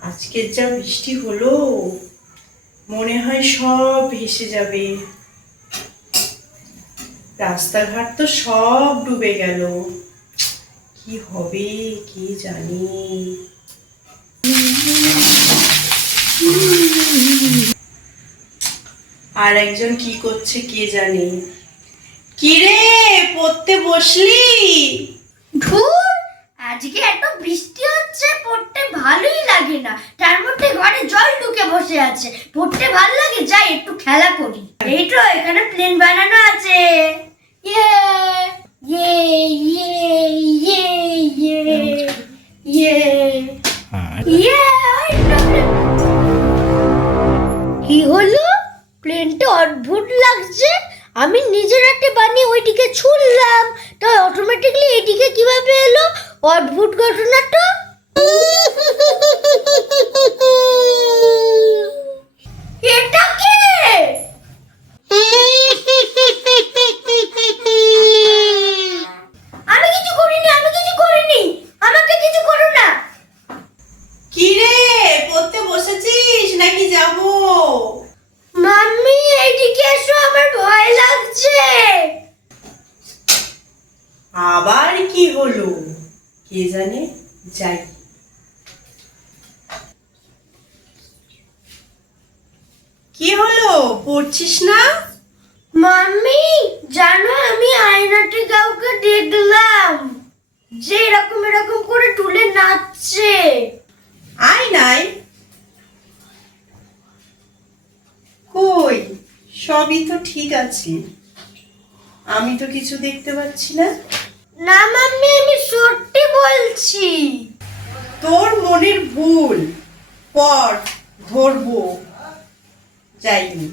আজকের যা বৃষ্টি হলো, মনে হয় সব ভেসে যাবে। রাস্তাঘাট তো সব ডুবে গেল। কি হবে, কি জানি? আর একজন কি করছে, কে জানে? কি রে পড়তে বসলি? ধুর আজকে এত বৃষ্টি হচ্ছে পড়তে ভালোই লাগে না। তার মধ্যে ঘরে জল ঢুকে বসে আছে। পড়তে ভালো লাগে? যাই একটু খেলা করি। এই তো এখানে প্লেন বানানো আছে। ইয়ে ইয়ে ইয়ে ইয়ে ইয়ে ইয়ে ইয়ে কি হলো? প্লেনটা অদ্ভুত লাগছে। আমি নিজের একটা বানিয়ে ওইটিকে ছুড়লাম। তাই অটোমেটিকলি এটিকে কীভাবে এলো? অদ্ভুত ঘটনা তো এটা কে আমি কিছু করিনি আমি কিছু করিনি আমাকে কিছু করো না কি রে পড়তে বসেছিস নাকি যাব মাম্মি এইদিকে এসো আমার ভয় লাগছে আবার কি হলো? কে জানে? যাই। কি হলো? পড়ছিস না? মাম্মি জানো আমি আয়নাতে কাউকে দেখলাম যে এরকম এরকম করে তুলে নাচছে। আয় নাই কই? সবই তো ঠিক আছে। আমি তো কিছু দেখতে পাচ্ছি না। না মাম্মি আমি সত্যি বলছি। তোর মনের ভুল পর ধরবো যাইনি।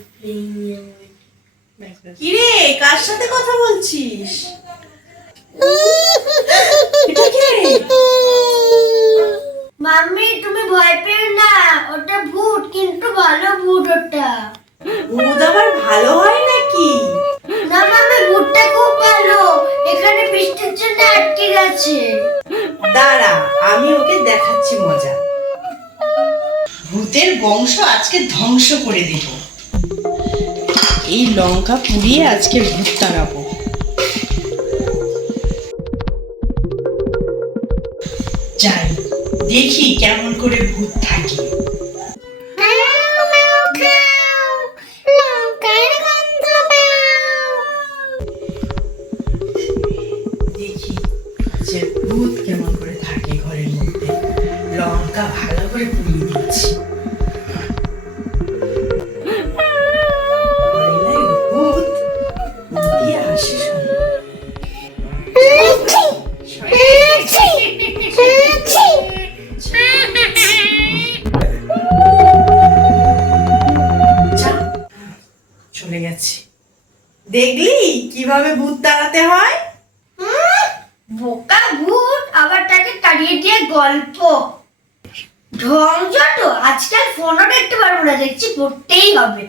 Staying when playing কি রে কার সাথে কথা বলছিস? মাম্মি তুমি ভয় পেও না ওটা ভূত কিন্তু ভালো ভূত ওটা। ভূত আবার ভালো হয় নাকি? না মাম্মি ভূতটা খুব ভালো। এখানে বৃষ্টির জন্য আটকে গেছে। দাঁড়া আমি ওকে দেখাচ্ছি মজা। ভূতের বংশ আজকে ধ্বংস করে দেব। এই লঙ্কা পুড়িয়ে আজকে ভূত তাড়াবো যাই, দেখি কেমন করে ভূত থাকে। দেখি যে ভূত কেমন করে থাকে ঘরের মধ্যে। লঙ্কা ভালো করে পুড়িয়ে দিচ্ছি। দেখলি কীভাবে ভূত তাড়াতে হয় বোকা ভূত আবার তাকে তাড়িয়ে দিয়ে গল্প ঢং যত আজকাল ফোনও দেখতে পারব না দেখছি পড়তেই হবে